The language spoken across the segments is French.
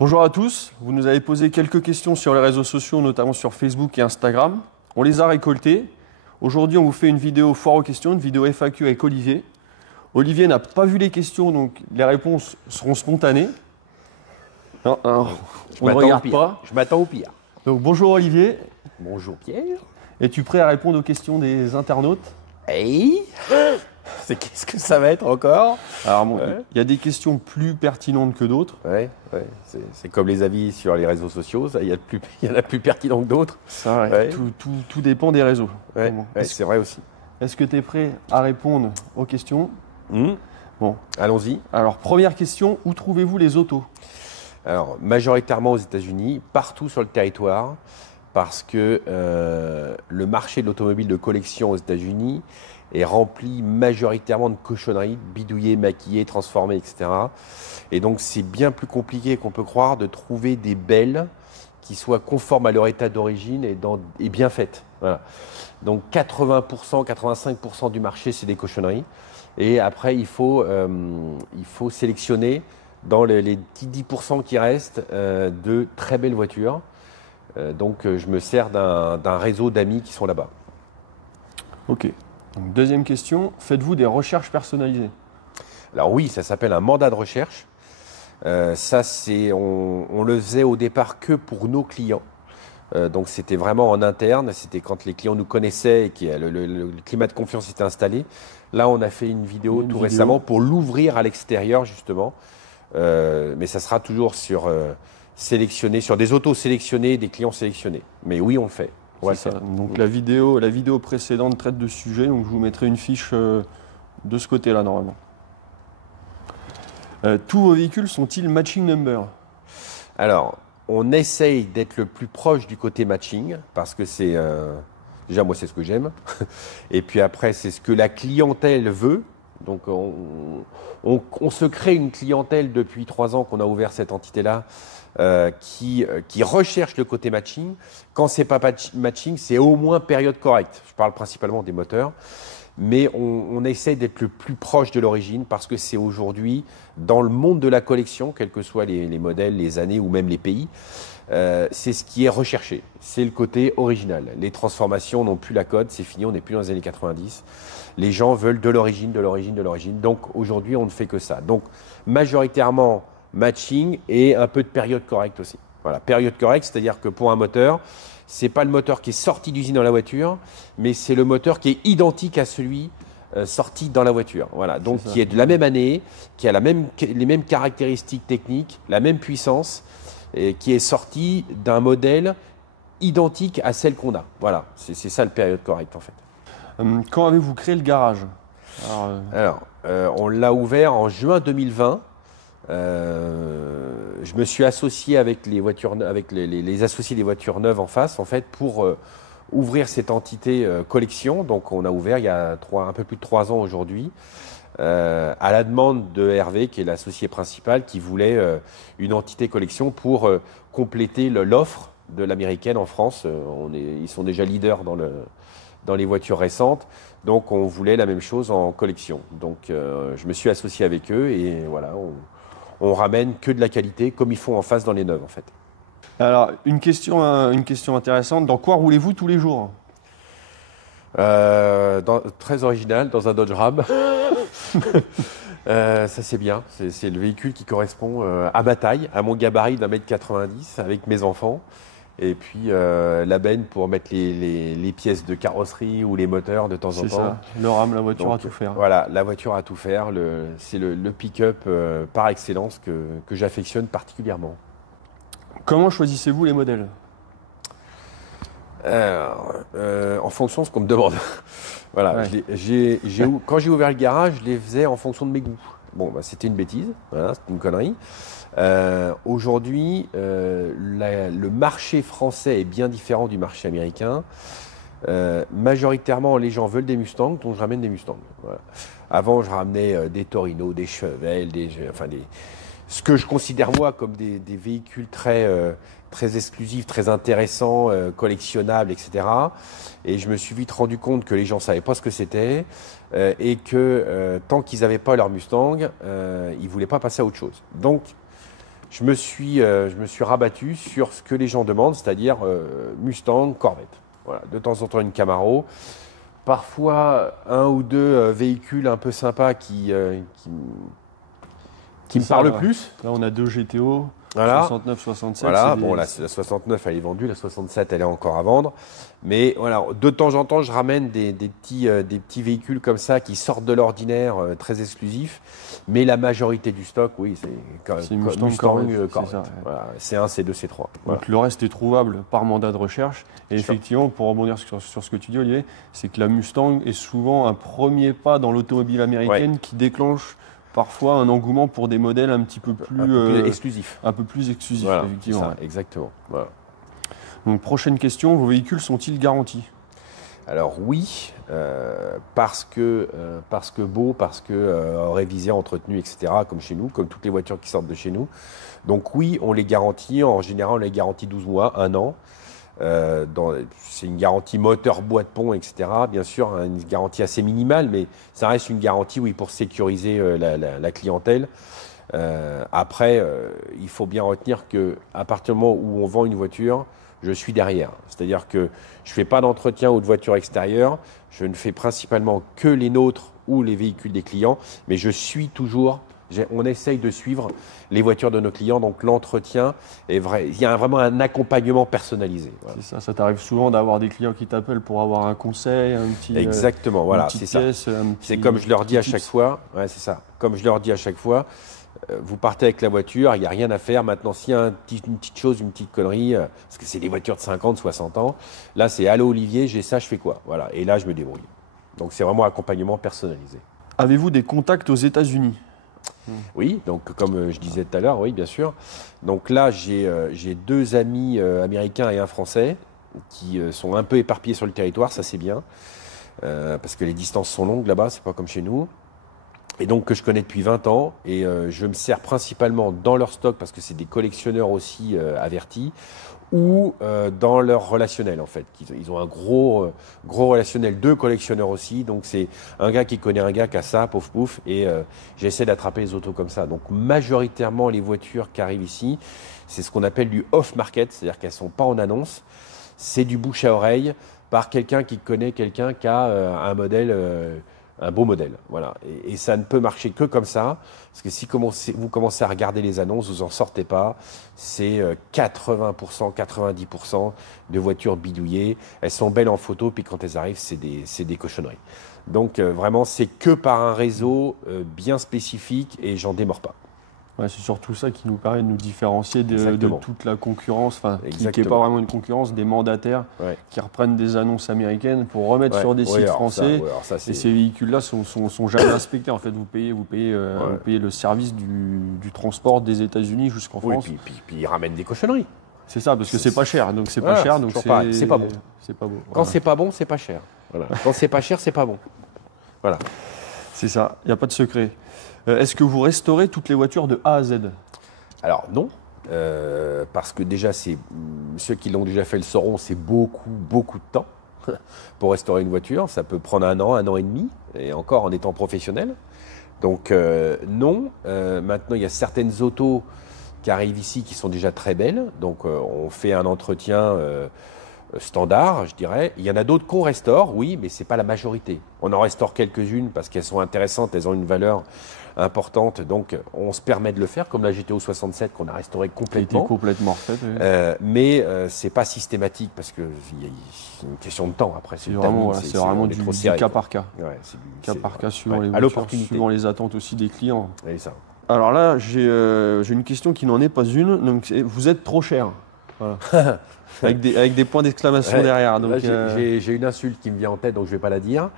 Bonjour à tous, vous nous avez posé quelques questions sur les réseaux sociaux, notamment sur Facebook et Instagram. On les a récoltées. Aujourd'hui, on vous fait une vidéo foire aux questions, une vidéo FAQ avec Olivier. Olivier n'a pas vu les questions, donc les réponses seront spontanées. Non, on ne regarde pas. Je m'attends au pire. Donc bonjour Olivier. Bonjour Pierre. Es-tu prêt à répondre aux questions des internautes? Hey. Qu'est-ce que ça va être encore? Alors bon, il y a des questions plus pertinentes que d'autres. Ouais. C'est comme les avis sur les réseaux sociaux, il y en a plus pertinents que d'autres. Ça, ouais. Tout dépend des réseaux. Ouais, c'est vrai aussi. Est-ce que tu es prêt à répondre aux questions? Bon, allons-y. Alors première question, où trouvez-vous les autos? Alors majoritairement aux États-Unis, partout sur le territoire, parce que le marché de l'automobile de collection aux États-Unis est rempli majoritairement de cochonneries, bidouillées, maquillées, transformées, etc. Et donc c'est bien plus compliqué qu'on peut croire de trouver des belles qui soient conformes à leur état d'origine et bien faites. Voilà. Donc 80%, 85% du marché, c'est des cochonneries. Et après, il faut sélectionner dans les petits 10% qui restent de très belles voitures. Donc je me sers d'un réseau d'amis qui sont là-bas. Ok. Donc, deuxième question, faites-vous des recherches personnalisées? Alors oui, ça s'appelle un mandat de recherche. On le faisait au départ que pour nos clients. Donc c'était vraiment en interne, c'était quand les clients nous connaissaient et que le climat de confiance était installé. Là, on a fait une vidéo récemment pour l'ouvrir à l'extérieur justement. Mais ça sera toujours sur des autos sélectionnées, des clients sélectionnés. Mais oui, on le fait. C'est ça. Donc la vidéo précédente traite de ce sujet, donc je vous mettrai une fiche de ce côté-là normalement. Tous vos véhicules sont-ils matching number? Alors, on essaye d'être le plus proche du côté matching, parce que c'est... déjà, moi, c'est ce que j'aime. Et puis après, c'est ce que la clientèle veut. Donc, on se crée une clientèle depuis 3 ans qu'on a ouvert cette entité-là, qui recherche le côté matching. Quand c'est pas matching, c'est au moins période correcte. Je parle principalement des moteurs. Mais on essaie d'être le plus proche de l'origine parce que c'est aujourd'hui, dans le monde de la collection, quels que soient les modèles, les années ou même les pays, c'est ce qui est recherché. C'est le côté original. Les transformations n'ont plus la cote, c'est fini, on n'est plus dans les années 90. Les gens veulent de l'origine, de l'origine, de l'origine. Donc aujourd'hui, on ne fait que ça. Donc majoritairement matching et un peu de période correcte aussi. Voilà, période correcte, c'est-à-dire que pour un moteur, c'est pas le moteur qui est sorti d'usine dans la voiture, mais c'est le moteur qui est identique à celui sorti dans la voiture. Voilà, donc qui est de la même année, qui a les mêmes caractéristiques techniques, la même puissance, et qui est sorti d'un modèle identique à celle qu'on a. Voilà, c'est ça le période correcte en fait. Quand avez-vous créé le garage? Alors, on l'a ouvert en juin 2020. Je me suis associé avec les associés des voitures neuves en face, en fait, pour ouvrir cette entité collection. Donc, on a ouvert il y a un peu plus de 3 ans aujourd'hui, à la demande de Hervé, qui est l'associé principal, qui voulait une entité collection pour compléter l'offre de l'américaine en France. Ils sont déjà leaders dans les voitures récentes. Donc, on voulait la même chose en collection. Donc, je me suis associé avec eux et voilà, on ramène que de la qualité, comme ils font en face dans les neuves, en fait. Alors, une question intéressante. Dans quoi roulez-vous tous les jours? Très original, dans un Dodge Ram. Ça, c'est bien. C'est le véhicule qui correspond à ma taille, à mon gabarit d'1,90 m avec mes enfants. Et puis la benne pour mettre les pièces de carrosserie ou les moteurs de temps en temps. C'est ça, le Ram, la voiture à tout faire. Voilà, la voiture à tout faire. C'est le pick-up par excellence que j'affectionne particulièrement. Comment choisissez-vous les modèles? En fonction de ce qu'on me demande. Voilà, ouais. Quand j'ai ouvert le garage, je les faisais en fonction de mes goûts. Bon, c'était une bêtise, voilà, c'était une connerie. Aujourd'hui, le marché français est bien différent du marché américain. Majoritairement, les gens veulent des Mustangs, donc je ramène des Mustangs. Voilà. Avant, je ramenais des Torino, des Chevelle, ce que je considère moi comme des véhicules très exclusifs, très intéressants, collectionnables, etc. Et je me suis vite rendu compte que les gens ne savaient pas ce que c'était et que tant qu'ils n'avaient pas leur Mustang, ils ne voulaient pas passer à autre chose. Donc, je me suis rabattu sur ce que les gens demandent, c'est-à-dire Mustang, Corvette. Voilà, de temps en temps une Camaro. Parfois, un ou deux véhicules un peu sympas qui me parlent plus. Là, on a 2 GTO, Voilà. 69, 67. Voilà, bon, la 69, elle est vendue, la 67, elle est encore à vendre. Mais voilà, de temps en temps, je ramène des petits véhicules comme ça qui sortent de l'ordinaire, très exclusifs. Mais la majorité du stock, oui, c'est Mustang, Corvette. Corvette. Voilà, C1, C2, C3. Voilà. Donc le reste est trouvable par mandat de recherche. Et Sûr. effectivement, pour rebondir sur ce que tu dis, Olivier, c'est que la Mustang est souvent un premier pas dans l'automobile américaine qui déclenche parfois un engouement pour des modèles un petit peu plus Exclusif. un peu plus exclusifs, Voilà, effectivement. c'est ça, exactement. Voilà. Donc prochaine question, vos véhicules sont-ils garantis? Alors oui, parce que beau, parce que révisé, entretenu, etc., comme chez nous, comme toutes les voitures qui sortent de chez nous. Donc oui, on les garantit. En général, on les garantit 12 mois, 1 an. C'est une garantie moteur, boîte, pont, etc. Bien sûr, une garantie assez minimale, mais ça reste une garantie, oui, pour sécuriser la clientèle. Après, il faut bien retenir qu'à partir du moment où on vend une voiture, je suis derrière. C'est-à-dire que je ne fais pas d'entretien ou de voiture extérieure. Je ne fais principalement que les nôtres ou les véhicules des clients, mais je suis toujours. On essaye de suivre les voitures de nos clients, donc l'entretien est vrai. Il y a vraiment un accompagnement personnalisé. Voilà. C'est ça, ça t'arrive souvent d'avoir des clients qui t'appellent pour avoir un conseil, un petit. Exactement, voilà, c'est ça. C'est comme je leur dis à chaque fois. Ouais, c'est ça. Comme je leur dis à chaque fois. Vous partez avec la voiture, il n'y a rien à faire. Maintenant, s'il y a une petite chose, une petite connerie, parce que c'est des voitures de 50, 60 ans, là, c'est « Allô Olivier, j'ai ça, je fais quoi ?» Voilà, et là, je me débrouille. Donc, c'est vraiment un accompagnement personnalisé. Avez-vous des contacts aux États-Unis? Oui, donc comme je disais tout à l'heure, oui, bien sûr. Donc là, j'ai 2 amis américains et un français qui sont un peu éparpillés sur le territoire, ça c'est bien, parce que les distances sont longues là-bas, c'est pas comme chez nous. Et donc que je connais depuis 20 ans, et je me sers principalement dans leur stock, parce que c'est des collectionneurs aussi avertis, ou dans leur relationnel en fait. Ils ont un gros relationnel de collectionneurs aussi, donc c'est un gars qui connaît un gars qui a ça, pouf pouf, et j'essaie d'attraper les autos comme ça. Donc majoritairement les voitures qui arrivent ici, c'est ce qu'on appelle du off-market, c'est-à-dire qu'elles ne sont pas en annonce, c'est du bouche à oreille par quelqu'un qui connaît quelqu'un qui a un modèle... un beau modèle, voilà. Et ça ne peut marcher que comme ça, parce que si vous commencez à regarder les annonces, vous n'en sortez pas. C'est 80%, 90% de voitures bidouillées. Elles sont belles en photo, puis quand elles arrivent, c'est des cochonneries. Donc vraiment, c'est que par un réseau bien spécifique, et j'en démords pas. Ouais, c'est surtout ça qui nous permet de nous différencier de toute la concurrence, enfin, qui n'est pas vraiment une concurrence, des mandataires qui reprennent des annonces américaines pour remettre sur des sites français. Et ces véhicules-là sont jamais inspectés. En fait, vous payez le service du transport des États-Unis jusqu'en France. Puis ils ramènent des cochonneries. C'est ça, parce que c'est pas cher. Donc c'est pas cher, donc c'est pas bon. C'est pas beau. Quand c'est pas bon, c'est pas cher. Voilà. Quand c'est pas cher, c'est pas bon. Voilà. C'est ça, il n'y a pas de secret. Est-ce que vous restaurez toutes les voitures de A à Z? Alors non, parce que déjà, ceux qui l'ont déjà fait le sauront, c'est beaucoup de temps pour restaurer une voiture. Ça peut prendre 1 an et demi, et encore en étant professionnel. Donc non. Maintenant, il y a certaines autos qui arrivent ici qui sont déjà très belles. Donc on fait un entretien standard, je dirais. Il y en a d'autres qu'on restaure, oui, mais ce n'est pas la majorité. On en restaure quelques-unes parce qu'elles sont intéressantes, elles ont une valeur importante, donc on se permet de le faire, comme la GTO 67 qu'on a restaurée complètement. Qui était complètement refaite. Oui. Mais ce n'est pas systématique parce que c'est une question de temps après. C'est vraiment du cas par cas. Ouais, cas par cas suivant les voitures, suivant les attentes aussi des clients. Oui, ça. Alors là, j'ai une question qui n'en est pas une. Donc, vous êtes trop cher. Voilà. avec des points d'exclamation derrière. Donc, j'ai une insulte qui me vient en tête, donc je ne vais pas la dire.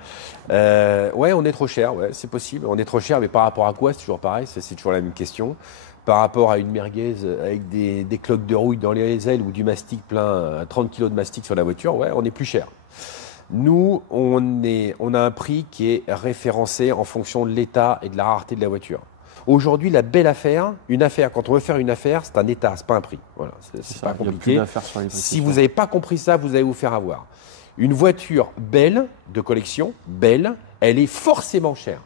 Ouais, on est trop cher, ouais, c'est possible. On est trop cher, mais par rapport à quoi? C'est toujours pareil, c'est toujours la même question. Par rapport à une merguez avec des cloques de rouille dans les ailes ou du mastic plein, 30 kg de mastic sur la voiture, ouais, on est plus cher. Nous, on a un prix qui est référencé en fonction de l'état et de la rareté de la voiture. Aujourd'hui, la belle affaire, quand on veut faire une affaire, c'est un état, c'est pas un prix. Voilà, c'est pas compliqué. Si vous n'avez pas compris ça, vous allez vous faire avoir. Une voiture belle, de collection, belle, elle est forcément chère.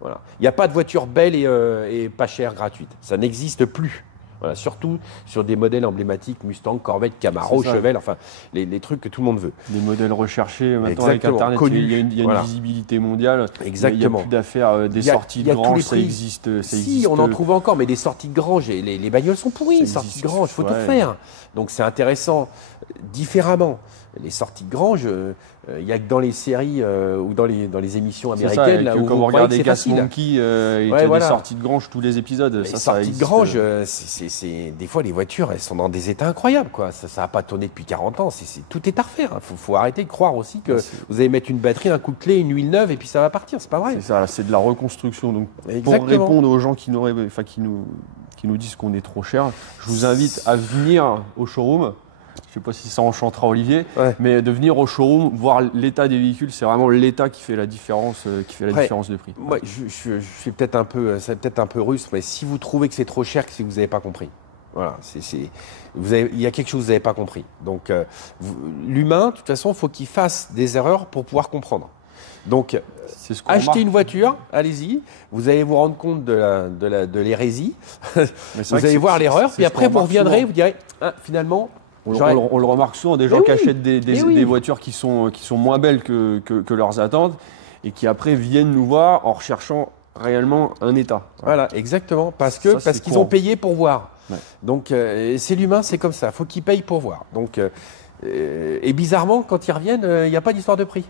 Voilà. Il n'y a pas de voiture belle et pas chère gratuite. Ça n'existe plus. Voilà, surtout sur des modèles emblématiques, Mustang, Corvette, Camaro, Chevelle, enfin les trucs que tout le monde veut. Des modèles recherchés, maintenant Exactement, avec Internet, connus. il y a une Voilà. visibilité mondiale. Exactement. Il n'y a plus d'affaires, des sorties de grange, ça existe. Si, on en trouve encore, mais des sorties de grange, et les bagnoles sont pourries, les sorties de grange, il faut tout refaire. Donc c'est intéressant différemment. Les sorties de grange, il n'y a que dans les séries ou dans les émissions américaines. Ça, là, où quand vous regardez Gas Monkey, il y a des sorties de grange tous les épisodes. Les sorties de grange, des fois les voitures, elles sont dans des états incroyables, quoi. Ça n'a pas tourné depuis 40 ans. Tout est à refaire. Il faut arrêter de croire aussi que vous allez mettre une batterie, un coup de clé, une huile neuve et puis ça va partir. C'est pas vrai. C'est ça, c'est de la reconstruction. Donc, pour répondre aux gens qui nous disent qu'on est trop cher, je vous invite à venir au showroom. Je ne sais pas si ça enchantera Olivier, mais de venir au showroom, voir l'état des véhicules, c'est vraiment l'état qui fait la différence, différence de prix. Moi, je suis peut-être un peu russe, mais si vous trouvez que c'est trop cher, c'est que vous n'avez pas compris. Voilà, il y a quelque chose que vous n'avez pas compris. Donc, l'humain, de toute façon, il faut qu'il fasse des erreurs pour pouvoir comprendre. Donc, achetez une voiture, allez-y, vous allez vous rendre compte de l'hérésie, vous allez voir l'erreur, puis après vous reviendrez, vous direz, finalement... On le remarque souvent, des gens qui achètent des voitures qui sont moins belles que leurs attentes et qui après viennent nous voir en recherchant réellement un état. Voilà, exactement, parce qu'ils ont payé pour voir. Ouais. Donc c'est l'humain, c'est comme ça, il faut qu'ils payent pour voir. Donc, et bizarrement, quand ils reviennent, il n'y a pas d'histoire de prix.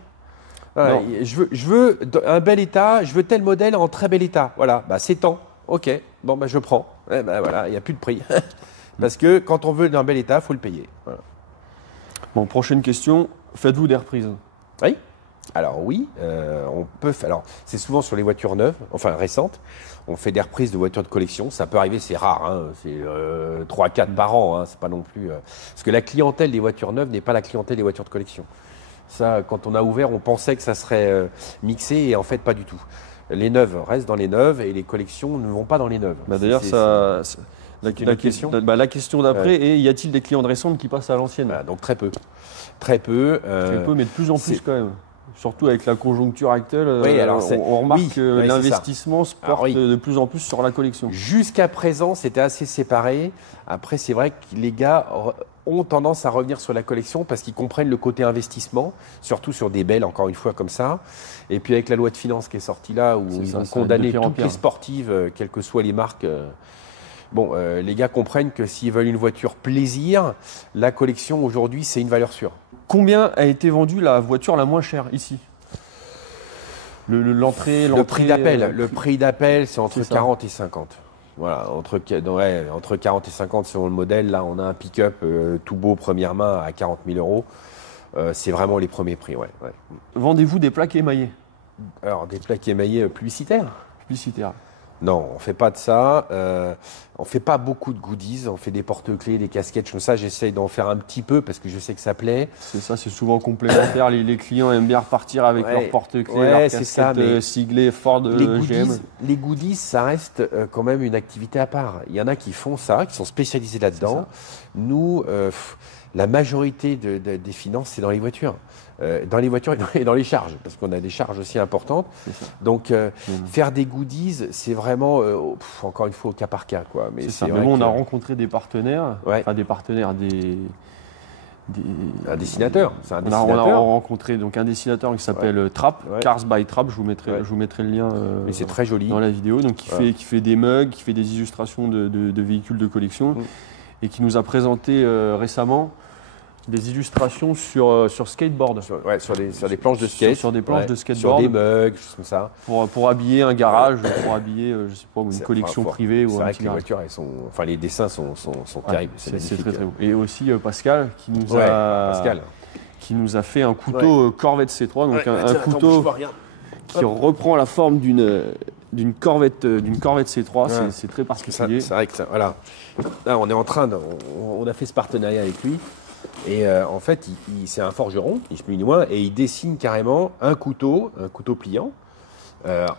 Voilà, je veux un bel état, je veux tel modèle en très bel état. Voilà, c'est tant, ok, bon je prends. Voilà, il n'y a plus de prix. Parce que quand on veut d'un bel état, il faut le payer. Voilà. Bon, prochaine question. Faites-vous des reprises? Oui. Alors oui, on peut. Alors c'est souvent sur les voitures neuves, enfin récentes. On fait des reprises de voitures de collection. Ça peut arriver, c'est rare. Hein, c'est 3-4 par an. Hein, c'est pas non plus. Parce que la clientèle des voitures neuves n'est pas la clientèle des voitures de collection. Ça, quand on a ouvert, on pensait que ça serait mixé et en fait pas du tout. Les neuves restent dans les neuves et les collections ne vont pas dans les neuves. D'ailleurs, la question d'après est, y a-t-il des clients récentes qui passent à l'ancienne? Donc très peu. Très peu, mais de plus en plus quand même. Surtout avec la conjoncture actuelle, on remarque que l'investissement se porte de plus en plus sur la collection. Jusqu'à présent, c'était assez séparé. Après, c'est vrai que les gars ont tendance à revenir sur la collection parce qu'ils comprennent le côté investissement, surtout sur des belles, encore une fois, comme ça. Et puis avec la loi de finances qui est sortie là, où ils ont condamné toutes les sportives, quelles que soient les marques... les gars comprennent que s'ils veulent une voiture plaisir, la collection aujourd'hui, c'est une valeur sûre. Combien a été vendue la voiture la moins chère ici? Le prix d'appel, c'est entre 40 et 50. Voilà, entre 40 et 50 selon le modèle. Là, on a un pick-up tout beau première main à 40 000 €. C'est vraiment les premiers prix. Ouais. Vendez-vous des plaques émaillées? Alors, des plaques émaillées publicitaires? Publicitaires. Non, on ne fait pas de ça. On ne fait pas beaucoup de goodies. On fait des porte-clés, des casquettes comme ça. J'essaye d'en faire un petit peu parce que je sais que ça plaît. C'est ça, c'est souvent complémentaire. les clients aiment bien repartir avec leur porte-clés, leur casquette siglée Ford, GM. Les goodies, ça reste quand même une activité à part. Il y en a qui font ça, qui sont spécialisés là-dedans. Nous, la majorité des finances, c'est dans les voitures. Dans les voitures et dans les charges, parce qu'on a des charges aussi importantes. Donc, faire des goodies, c'est vraiment, encore une fois, au cas par cas. Quoi. Mais on a rencontré des partenaires, un dessinateur. On a rencontré donc un dessinateur qui s'appelle Trapp, Cars by Trapp. Je vous mettrai le lien c'est très joli. Dans la vidéo. Donc, qui fait des mugs, qui fait des illustrations de véhicules de collection et qui nous a présenté récemment des illustrations sur skateboard. Sur des planches de skate. Sur des planches de skateboard. Sur des mugs, choses comme ça. Pour habiller un garage, pour habiller, je sais pas, une collection privée. C'est vrai que les voitures, les dessins sont terribles. C'est très très beau. Et aussi Pascal qui nous a fait un couteau Corvette C3, donc un couteau qui reprend la forme d'une Corvette C3. C'est très particulier. C'est vrai que ça, voilà. Là, on a fait ce partenariat avec lui. Et en fait, c'est un forgeron, et il dessine carrément un couteau pliant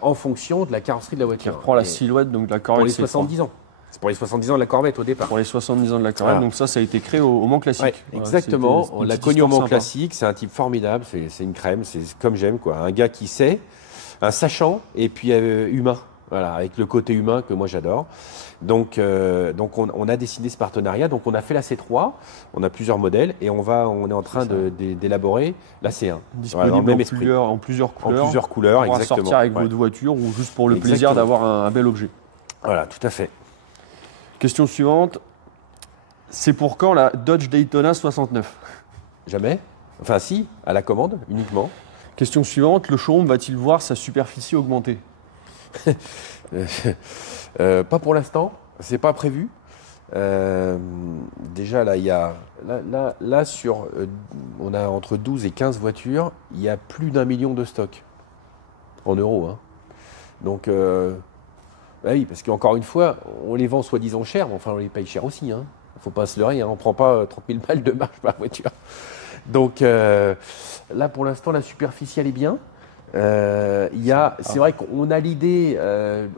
en fonction de la carrosserie de la voiture. Il reprend la silhouette donc, de la Corvette. Pour les 70 ans. C'est pour les 70 ans de la Corvette au départ. Pour les 70 ans de la Corvette, donc ça a été créé au Mans Classique. Exactement, on l'a connu au Mans Classique, c'est un type formidable, c'est une crème, c'est comme j'aime, quoi. Un gars qui sait, un sachant et puis humain. Voilà, avec le côté humain que moi j'adore. Donc on a dessiné ce partenariat. Donc on a fait la C3, on a plusieurs modèles et on est en train d'élaborer la C1. Disponible Voilà, en plusieurs couleurs. En plusieurs couleurs, pour exactement. sortir avec votre voiture ou juste pour le plaisir Exactement. d'avoir un bel objet. Voilà, tout à fait. Question suivante. C'est pour quand la Dodge Daytona 69? Jamais. Enfin si, à la commande uniquement. Question suivante. Le showroom va-t-il voir sa superficie augmenter? Pas pour l'instant, c'est pas prévu. Déjà là, il y a on a entre 12 et 15 voitures, il y a plus d'1 million de stocks en euros. Hein. Donc bah oui, parce qu'encore une fois, on les vend soi-disant cher, mais enfin on les paye cher aussi. Hein. Faut pas se leurrer, hein. On prend pas 30 000 balles de marge par voiture. Donc là pour l'instant la superficie elle est bien. C'est vrai qu'on a l'idée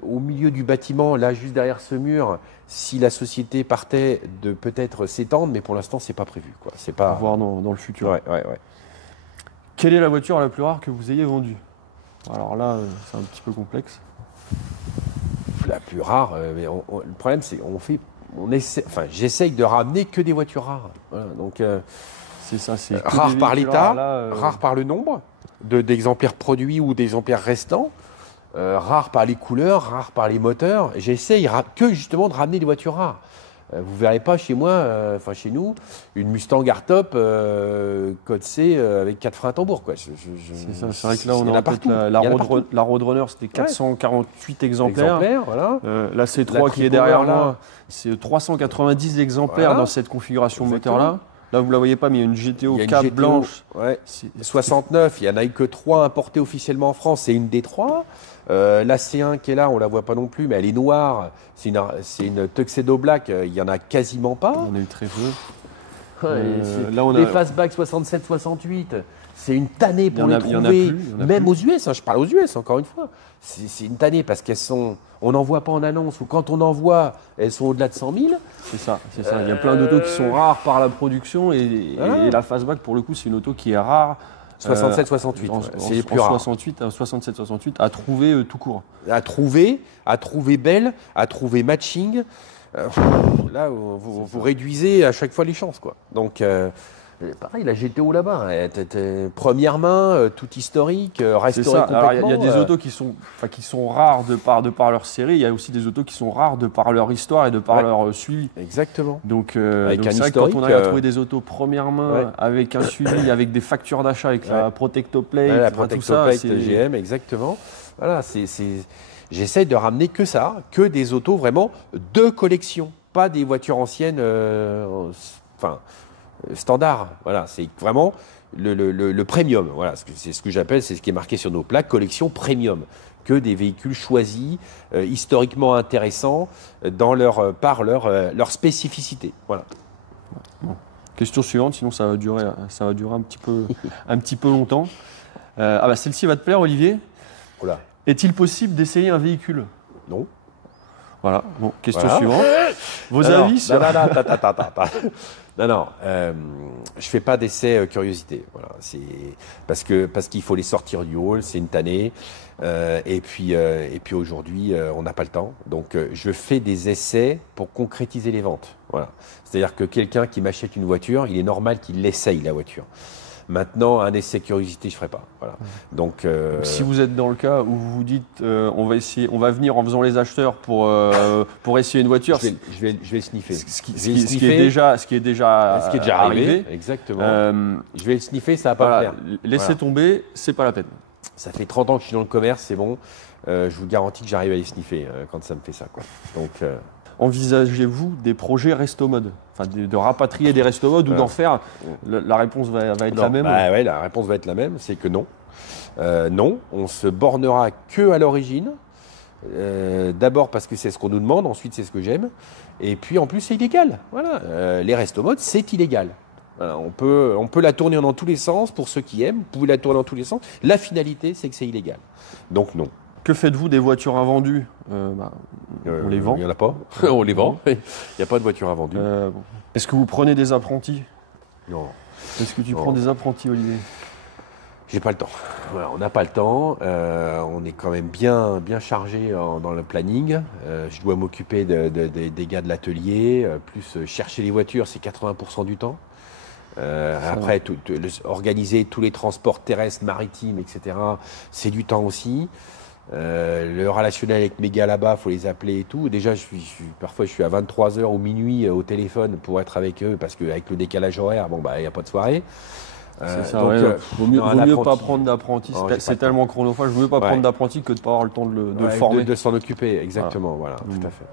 au milieu du bâtiment, là juste derrière ce mur, si la société partait de peut-être s'étendre, mais pour l'instant c'est pas prévu. Quoi. C'est pas. On va voir dans le futur. Ouais. Quelle est la voiture la plus rare que vous ayez vendue? Alors là, c'est un petit peu complexe. La plus rare, mais le problème c'est j'essaye de ramener que des voitures rares. Voilà, donc c'est ça, c'est rare par l'état, rare par le nombre d'exemplaires produits ou d'exemplaires restants, rare par les couleurs, rare par les moteurs. J'essaye que justement de ramener des voitures rares. Vous verrez pas chez moi, chez nous, une Mustang Hardtop code C avec 4 freins à tambour. Quoi. C'est ça, c'est vrai que là on a partout. La Roadrunner c'était 448 exemplaires. Voilà. La C3 qui est derrière moi, c'est 390 exemplaires dans cette configuration moteur-là. Là, vous ne la voyez pas, mais il y a une GTO cab blanche. Ouais. 69, il n'y en a eu que 3 importées officiellement en France, c'est une des 3. La C1 qui est là, on ne la voit pas non plus, mais elle est noire. C'est une Tuxedo Black, il n'y en a quasiment pas. On a eu très peu. Les Fastback 67-68, c'est une tannée pour les trouver, même aux US. Hein, je parle aux US, encore une fois. C'est une tannée parce on n'en voit pas en annonce, ou quand on en voit, elles sont au-delà de 100 000. C'est ça. Il y a plein d'autos qui sont rares par la production et la Fastback, pour le coup, c'est une auto qui est rare. 67-68, c'est les plus rares. 67-68, à trouver tout court. À trouver belle, à trouver matching. Là, vous réduisez à chaque fois les chances. Quoi. Donc, pareil, la GTO là-bas, première main, tout historique, restauré complètement. Il y a des autos qui sont rares de par leur série, il y a aussi des autos qui sont rares de par leur histoire et de par leur suivi. Exactement. Donc c'est vrai que quand on arrive à trouver des autos première main, avec un suivi, avec des factures d'achat, avec la Protectoplate, la Protectoplate GM, exactement. Voilà, j'essaye de ramener que ça, que des autos vraiment de collection, pas des voitures anciennes, standard. Voilà, c'est vraiment le premium. Voilà, c'est ce que j'appelle, c'est ce qui est marqué sur nos plaques, collection premium. Que des véhicules choisis, historiquement intéressants, par leur spécificité. Voilà. Bon. Question suivante, sinon ça va durer un petit peu longtemps. Celle-ci va te plaire, Olivier. Oula. Est-il possible d'essayer un véhicule? Non. Parce Bon, question suivante. Vos avis sur... Non, je fais pas d'essai curiosité. Voilà, c'est parce qu'il faut les sortir du hall, c'est une tannée. Et puis aujourd'hui, on n'a pas le temps. Donc, je fais des essais pour concrétiser les ventes. Voilà. C'est-à-dire que quelqu'un qui m'achète une voiture, il est normal qu'il l'essaye la voiture. Maintenant, un essai curiosité, je ne ferai pas. Voilà. Donc, si vous êtes dans le cas où vous vous dites on va venir en faisant les acheteurs pour essayer une voiture, je vais sniffer. Ce qui est déjà arrivé. Exactement. Je vais le sniffer, ça va pas me plaire. Laissez tomber, c'est pas la peine. Ça fait 30 ans que je suis dans le commerce, c'est bon. Je vous garantis que j'arrive à les sniffer quand ça me fait ça. Quoi. Donc, envisagez-vous des projets resto-mode, de rapatrier des resto-mode ou d'en faire? La réponse va être la même. La réponse va être la même, c'est que non. Non, on se bornera que à l'origine. D'abord parce que c'est ce qu'on nous demande, ensuite c'est ce que j'aime. Et puis en plus c'est illégal. Voilà. Les resto-mode, c'est illégal. Voilà, on peut la tourner dans tous les sens pour ceux qui aiment. Vous pouvez la tourner dans tous les sens. La finalité, c'est que c'est illégal. Donc non. Que faites-vous des voitures invendues? On les vend. Il n'y en a pas. On les vend. Il n'y a pas de voitures invendues. Est-ce que vous prenez des apprentis? Non. Est-ce que tu prends des apprentis, Olivier? J'ai pas le temps. Voilà, on n'a pas le temps. On est quand même bien chargé dans le planning. Je dois m'occuper des gars de l'atelier, plus chercher les voitures, c'est 80% du temps. Après, organiser tous les transports terrestres, maritimes, etc., c'est du temps aussi. Le relationnel avec mes gars là-bas, il faut les appeler et tout. Déjà, parfois, je suis à 23h ou minuit au téléphone pour être avec eux parce qu'avec le décalage horaire, bon, il n'y a pas de soirée. C'est ça, donc, vaut mieux pas prendre d'apprenti. C'est tellement chronophage. Vaut mieux pas prendre d'apprenti que de ne pas avoir le temps de le former. De s'en occuper, exactement. Voilà, tout à fait.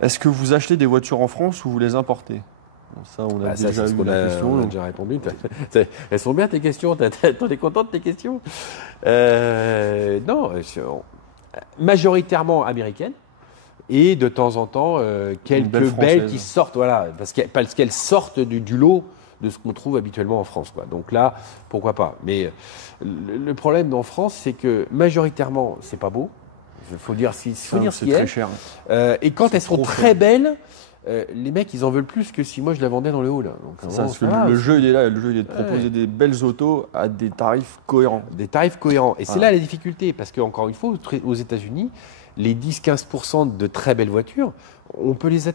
Est-ce que vous achetez des voitures en France ou vous les importez? Ça, on a déjà eu la question. On a déjà répondu. Elles sont bien tes questions. T'en es content de tes questions? Non, majoritairement américaines. Et de temps en temps, quelques belles qui sortent, voilà, parce qu'elles sortent du lot de ce qu'on trouve habituellement en France, quoi. Donc là, pourquoi pas. Mais le problème en France, c'est que majoritairement, c'est pas beau. Il faut dire ce qu'il y a. C'est très cher. Et quand elles sont très belles, les mecs, ils en veulent plus que si moi je la vendais dans le hall. Le jeu, il est là. Le jeu, il est de proposer des belles autos à des tarifs cohérents. Des tarifs cohérents. Et c'est là la difficulté. Parce qu'encore une fois, aux États-Unis, les 10-15% de très belles voitures, on peut les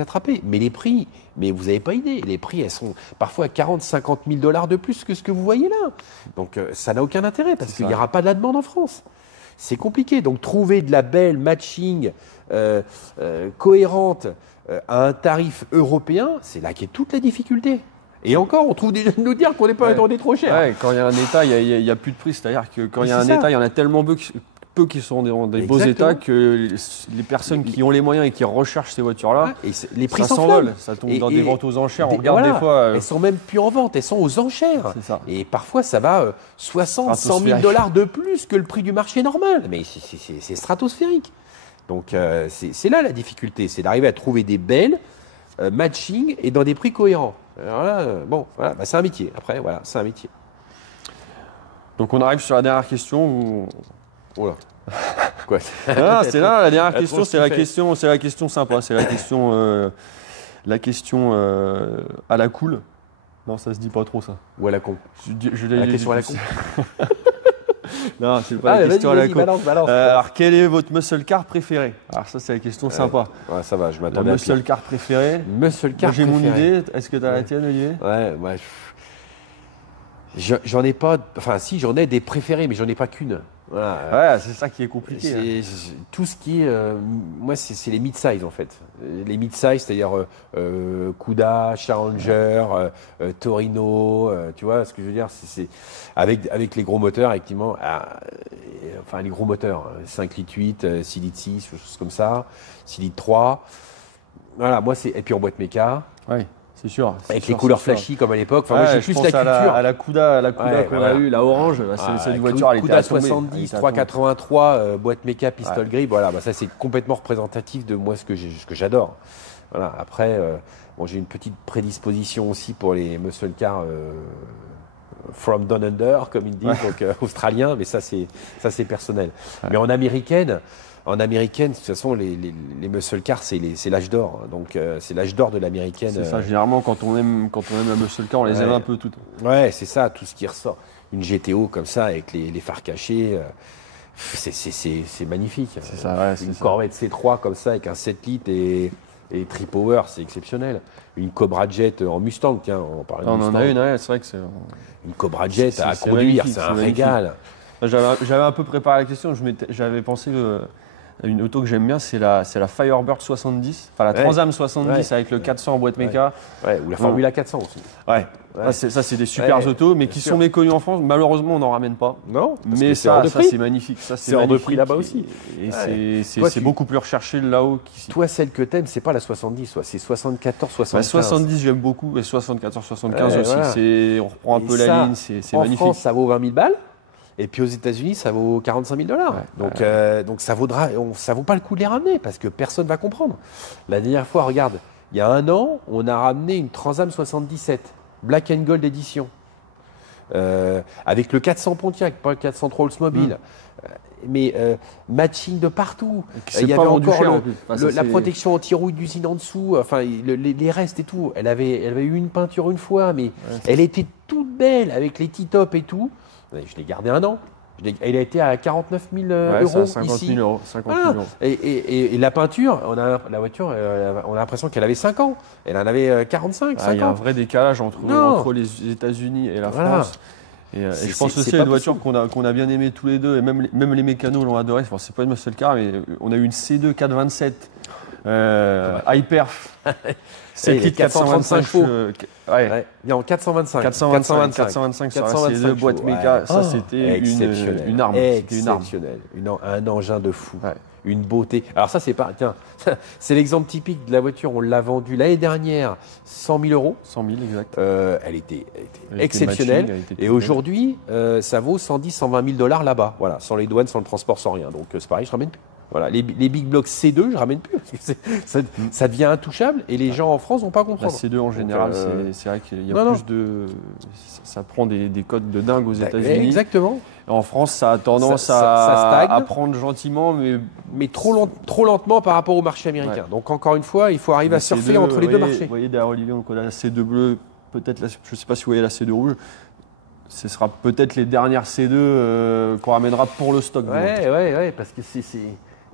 attraper. Mais les prix, mais vous n'avez pas idée. Les prix, elles sont parfois à 40-50 000 $ de plus que ce que vous voyez là. Donc ça n'a aucun intérêt parce qu'il n'y aura pas de la demande en France. C'est compliqué. Donc trouver de la belle matching cohérente à un tarif européen, c'est là qu'est toute la difficulté. Et encore, on trouve des gens de nous dire qu'on n'est pas trop cher. Ouais, quand il y a un état, il n'y a plus de prix. C'est-à-dire que quand il y a un état, il y en a tellement peu qui sont dans des beaux états que les personnes qui ont les moyens et qui recherchent ces voitures-là, les prix s'envolent. Ça tombe dans des ventes aux enchères. On regarde des fois. Elles sont même plus en vente, elles sont aux enchères. Ça. Et parfois, ça va 60, 100 000 $ de plus que le prix du marché normal. Mais c'est stratosphérique. Donc c'est là la difficulté, c'est d'arriver à trouver des belles matching et dans des prix cohérents. Alors là, c'est un métier. Après, voilà, c'est un métier. Donc on arrive sur la dernière question. Oula. Quoi? Ah, c'est là la dernière question. C'est la question sympa. C'est la question à la cool. Non, ça se dit pas trop ça. Ou à la con. La question à la con. Non, c'est pas la question à la con. Balance. Alors, quel est votre muscle car préféré? Alors ça, c'est la question sympa. Ouais, ça va, je m'attendais à muscle car préféré. Muscle car j'ai mon idée. Est-ce que tu as la tienne, Olivier? Ouais. J'en ai pas. Enfin, si, j'en ai des préférés, mais j'en ai pas qu'une. Voilà. Ouais, c'est ça qui est compliqué. Tout ce qui est. Moi, c'est les mid-size en fait. Les mid-size, c'est-à-dire Kuda, Challenger, Torino, tu vois ce que je veux dire? C'est avec les gros moteurs, effectivement. Enfin, les gros moteurs, 5 litres 8, 6 litres 6, choses comme ça, 6 litres 3. Voilà, moi, c'est. Et puis en boîte méca. Oui. C'est sûr. Avec les couleurs flashy comme à l'époque. Enfin, moi, j'ai plus la culture. À la Kuda qu'on a eu, la orange. C'est une voiture. Kuda 70, 383, boîte méca, pistol grip. Voilà, ça c'est complètement représentatif de moi ce que j'adore. Voilà. Après, j'ai une petite prédisposition aussi pour les muscle cars from down under, comme ils disent, donc australiens. Mais ça c'est personnel. Mais en américaine, de toute façon, les muscle cars, c'est l'âge d'or. Donc, c'est l'âge d'or de l'américaine. C'est ça, généralement, quand on aime la muscle car, on les aime un peu toutes. Ouais, c'est ça, tout ce qui ressort. Une GTO comme ça, avec les phares cachés, c'est magnifique. C'est ça, une Corvette C3 comme ça, avec un 7 litres et tri-power, c'est exceptionnel. Une Cobra Jet en Mustang, tiens, on parlait de Mustang. On en a une, c'est vrai que c'est... Une Cobra Jet à conduire, c'est un régal. J'avais un peu préparé la question, j'avais pensé... Une auto que j'aime bien, c'est la Firebird 70, enfin la Transam 70 avec le 400 en boîte méca. Ouais, ou la Formula 400 aussi. Ouais. Ça, c'est des super autos, mais qui sont méconnues en France. Malheureusement, on n'en ramène pas. Non, mais ça c'est magnifique. C'est hors de prix là-bas aussi. Et c'est beaucoup plus recherché là-haut qu'ici. Toi, celle que t'aimes, c'est pas la 70, c'est 74, 75. La 70, j'aime beaucoup, et 74, 75 aussi. On reprend un peu la ligne, c'est magnifique. En France, ça vaut 20 000 balles. Et puis aux États-Unis, ça vaut 45 000 $. Donc ça vaut pas le coup de les ramener parce que personne ne va comprendre. La dernière fois, regarde, il y a un an, on a ramené une Transam 77, Black and Gold édition, avec le 400 Pontiac, pas le 403 Oldsmobile. matching de partout. C'est Il y pas avait vendu encore cher, en plus. Enfin, ça, la c'est- protection anti-rouille d'usine en dessous, enfin les restes et tout. Elle avait eu une peinture une fois, mais elle était toute belle avec les T-top et tout. Je l'ai gardée un an. Elle a été à 49 000 Ouais, ça, euros 50 ici. 000 euros. 50 000 Voilà. euros. Et la peinture, la voiture, on a l'impression qu'elle avait 5 ans. Elle en avait 45, Ah, il y a un 50. vrai décalage entre les États-Unis et la Voilà. France. Et C'est- je pense c'est aussi pas à une voiture qu'on a bien aimée tous les deux, et même les mécanos l'ont adoré. Enfin, c'est pas une seul car, mais on a eu une C2 427 Hyperf. C'est les 435 chevaux. Ouais. Non, 425. 425 sur la C2 boîte chevaux. méca, Ouais. ça c'était Exceptionnel. une arme. C'était une arme. Exceptionnel. Un engin de fou. Ouais. Une beauté. Alors ça, c'est pas. Tiens, c'est l'exemple typique de la voiture. On l'a vendue l'année dernière 100 000 euros. 100 000 exact. Elle était Elle était exceptionnelle. matching, elle était toute Et aujourd'hui, ça vaut 110, 120 000 dollars là-bas. Voilà, sans les douanes, sans le transport, sans rien. Donc c'est pareil, je ramène plus. Voilà, les big blocks C2, je ramène plus. Parce que ça devient intouchable et les gens en France vont pas La comprendre. C2 en général, Donc, c'est vrai qu'il y non, a non. plus de. Ça prend des codes de dingue aux États-Unis. Exactement. En France, ça a tendance Ça stagne. à prendre gentiment, mais Trop lentement par rapport au marché américain. Ouais. Donc encore une fois, il faut arriver à surfer entre les deux marchés. Vous voyez derrière Olivier, on a la C2 bleue, peut-être, je ne sais pas si vous voyez la C2 rouge. Ce sera peut-être les dernières C2 qu'on ramènera pour le stock. Ouais, parce que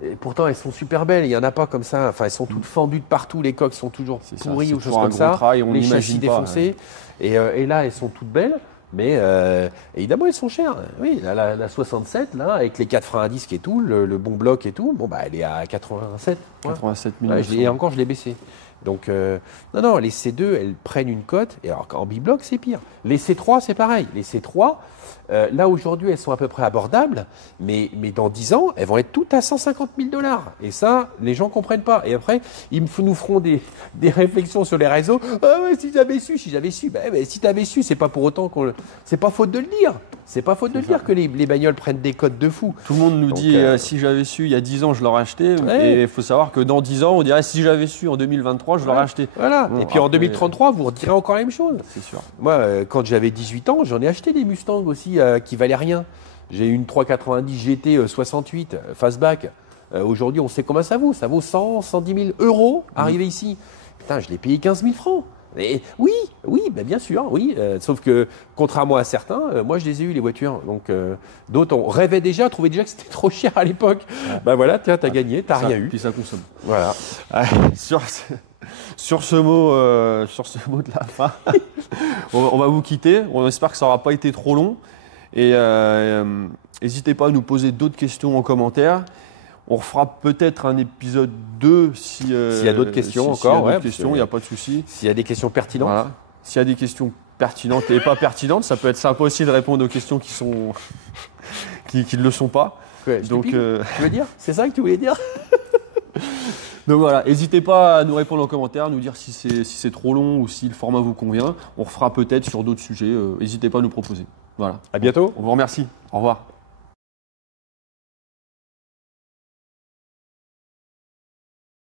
et pourtant, elles sont super belles. Il n'y en a pas comme ça. Enfin, elles sont toutes fendues de partout. Les coques sont toujours C'est ça, pourries c'est ou choses toujours un comme gros ça. travail, on les n'imagine châssis pas, défoncés. Et là, elles sont toutes belles. Mais évidemment, elles sont chères. Oui, la 67, là, avec les 4 freins à disque et tout, le bon bloc et tout, bon, bah, elle est à 87. 87 000. Ouais, et encore, je l'ai baissé. Donc, non, les C2, elles prennent une cote. Et alors qu'en biblock, c'est pire. Les C3, c'est pareil. Les C3, là, aujourd'hui, elles sont à peu près abordables. Mais dans 10 ans, elles vont être toutes à 150 000 dollars. Et ça, les gens ne comprennent pas. Et après, nous feront des réflexions sur les réseaux. Ah ouais, si j'avais su. Ben, si tu avais su, c'est pas pour autant c'est pas faute de le dire. C'est pas faute de le dire que les bagnoles prennent des cotes de fou. Tout le monde nous Donc, dit si j'avais su il y a 10 ans, je l'aurais acheté. Ouais. Et il faut savoir que dans 10 ans, on dirait si j'avais su en 2023, je l'aurais acheté. Voilà. Bon, Et puis en après, 2033, vous redirez encore la même chose. C'est sûr. Moi, quand j'avais 18 ans, j'en ai acheté des Mustangs aussi qui valaient rien. J'ai eu une 390 GT 68 fastback. Aujourd'hui, on sait combien ça vaut. Ça vaut 100, 110 000 euros arrivé ici. Putain, je l'ai payé 15 000 francs. Et oui, ben bien sûr, oui. Sauf que, contrairement à certains, moi je les ai eu les voitures. Donc d'autres rêvaient déjà, trouvaient déjà que c'était trop cher à l'époque. Ben voilà, tiens, t'as gagné, t'as rien eu. Puis ça consomme. Voilà. Sur ce mot de la fin, on va vous quitter. On espère que ça n'aura pas été trop long. Et n'hésitez pas à nous poser d'autres questions en commentaire. On refera peut-être un épisode 2 s'il y a d'autres questions encore. Il n'y a pas de souci. S'il y a des questions pertinentes. Voilà. S'il y a des questions pertinentes et pas pertinentes, ça peut être sympa aussi de répondre aux questions qui ne le sont pas. Ouais, Donc, tu veux dire? C'est ça que tu voulais dire? Donc voilà, n'hésitez pas à nous répondre en commentaire, à nous dire si c'est trop long ou si le format vous convient. On refera peut-être sur d'autres sujets. N'hésitez pas à nous proposer. Voilà. À bientôt. On vous remercie. Au revoir.